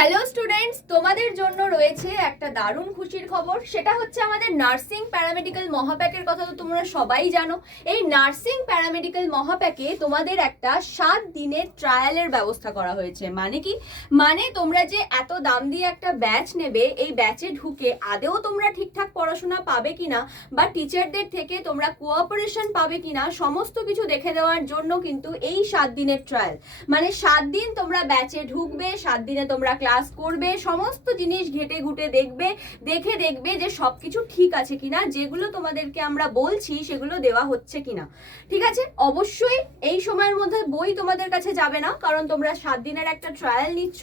Hello students, তোমাদের জন্য রয়েছে একটা দারুণ খুশির খবর। সেটা হচ্ছে আমাদের নার্সিং প্যারামেডিক্যাল মহাপ্যাকের কথা তো তোমরা সবাই জানো। এই নার্সিং প্যারামেডিক্যাল মহাপ্যাকে তোমাদের একটা 7 দিনের ট্রায়ালের ব্যবস্থা করা হয়েছে। মানে কি? মানে তোমরা যে এত দাম দিয়ে একটা ব্যাচ নেবে, এই ব্যাচে ঢুকে আদেও তোমরা ঠিকঠাক পড়াশোনা পাবে কিনা বা টিচারদের থেকে তোমরা কোঅপারেশন পাবে কিনা, সমস্ত কিছু দেখে দেওয়ার জন্য কিন্তু এই 7 দিনের ট্রায়াল। মানে 7 দিন তোমরা ব্যাচে ঢুকবে, 7 দিনে তোমরা ক্লাস করবে, সমস্ত জিনিস ঘেটে ঘুটে দেখবে যে সবকিছু ঠিক আছে কিনা, যেগুলো তোমাদেরকে আমরা বলছি সেগুলো দেওয়া হচ্ছে কিনা। ঠিক আছে, অবশ্যই এই সময়ের মধ্যে বই তোমাদের কাছে যাবে না, কারণ তোমরা 7 দিনের একটা ট্রায়াল নিচ্ছ।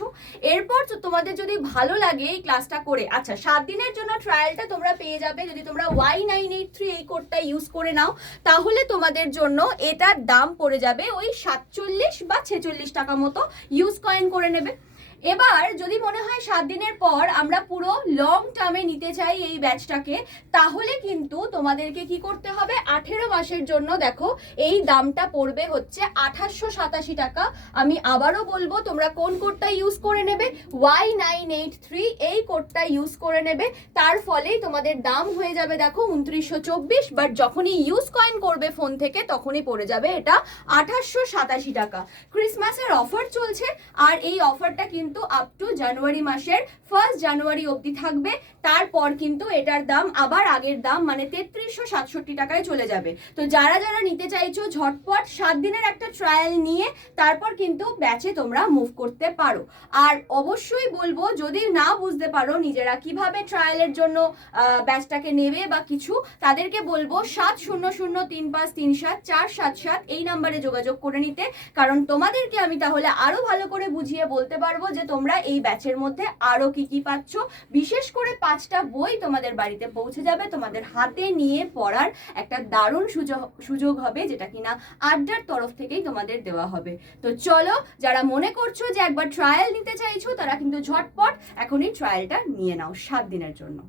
এরপর তোমাদের যদি ভালো লাগে এই ক্লাসটা করে, আচ্ছা 7 দিনের জন্য ট্রায়ালটা তোমরা পেয়ে যাবে যদি তোমরা Y983 এই কোডটা ইউজ করে নাও, তাহলে তোমাদের জন্য এটার দাম পড়ে যাবে ওই 47 বা 46 টাকা মতো। ইউজ কয়েন করে নেবে। এবার যদি মনে হয় 7 দিনের পর আমরা পুরো লং টার্মে নিতে চাই এই ব্যাচটাকে, তাহলে কিন্তু তোমাদেরকে কি করতে হবে, 18 মাসের জন্য দেখো এই দামটা পড়বে হচ্ছে 2887 টাকা। আমি আবারও বলবো, তোমরা কোন কোডটা ইউজ করে নেবে, Y983 এই কোডটা ইউজ করে নেবে। তার ফলেই তোমাদের দাম হয়ে যাবে দেখো 2924, বাট যখনই ইউজ কয়েন করবে ফোন থেকে তখনই পড়ে যাবে এটা 2887 টাকা। ক্রিসমাসের অফার চলছে, আর এই অফারটা কিন্তু আপ টু জানুয়ারি মাসের 1 জানুয়ারি অবধি থাকবে। তারপর কিন্তু এটার দাম আবার আগের দাম মানে 3367 টাকায় চলে যাবে। তো যারা যারা নিতে চাইছো ঝটপট 7 দিনের একটা ট্রায়াল নিয়ে তারপর কিন্তু ব্যাচে তোমরা মুভ করতে পারো। আর অবশ্যই বলবো, যদি না বুঝতে পারো নিজেরা কিভাবে ট্রায়ালের জন্য ব্যাচটাকে নেবে বা কিছু, তাদেরকে বলবো 7003537477 এই নাম্বারে যোগাযোগ করে নিতে। কারণ তোমাদেরকে আমি তাহলে আরো ভালো করে বুঝিয়ে বলতে পারবো যে তোমরা এই ব্যাচের মধ্যে আরো কি কি পাচ্ছ। বিশেষ করে 5টা বই তোমাদের বাড়িতে পৌঁছে যাবে, তোমাদের হাতে নিয়ে পড়ার একটা দারুণ সুযোগ হবে, যেটা কিনা আড্ডার তরফ থেকেই তোমাদের দেওয়া হবে। তো চলো, যারা মনে করছো যে একবার ট্রায়াল নিতে চাইছো তারা কিন্তু ঝটপট এখনই ট্রায়ালটা নিয়ে নাও 7 দিনের জন্য।